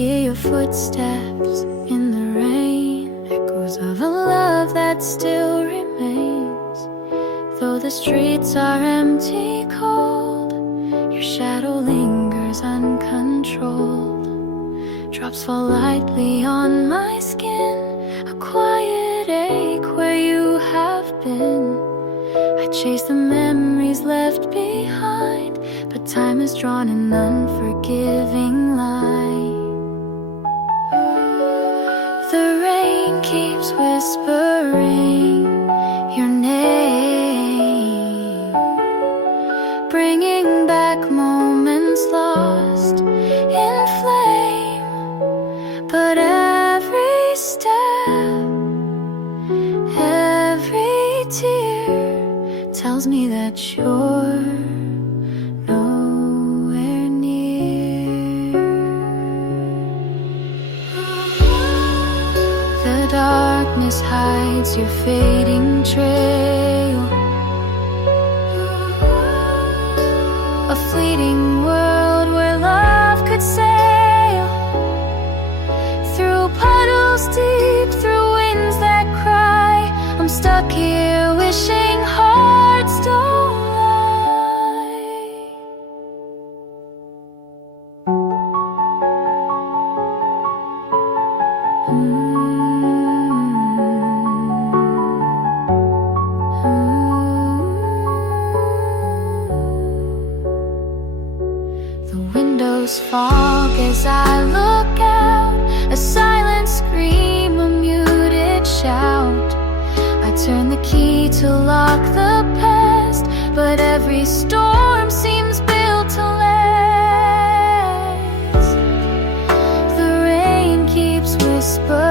Hear your footsteps in the rain, echoes of a love that still remains. Though the streets are empty, cold, your shadow lingers uncontrolled. Drops fall lightly on my skin, a quiet ache where you have been. I chase the memories left behind, but time has drawn an unforgiving line. The rain keeps whispering your name, bringing back moments lost in flame. But every step, every tear tells me that you're nowhere near. The darkness hides your fading trail, a fleeting world where love could sail. Through puddles deep, through winds that cry, I'm stuck here wishing hearts don't lie. The windows fog as I look out, a silent scream, a muted shout. I turn the key to lock the past, but every storm seems built to last. The rain keeps whispering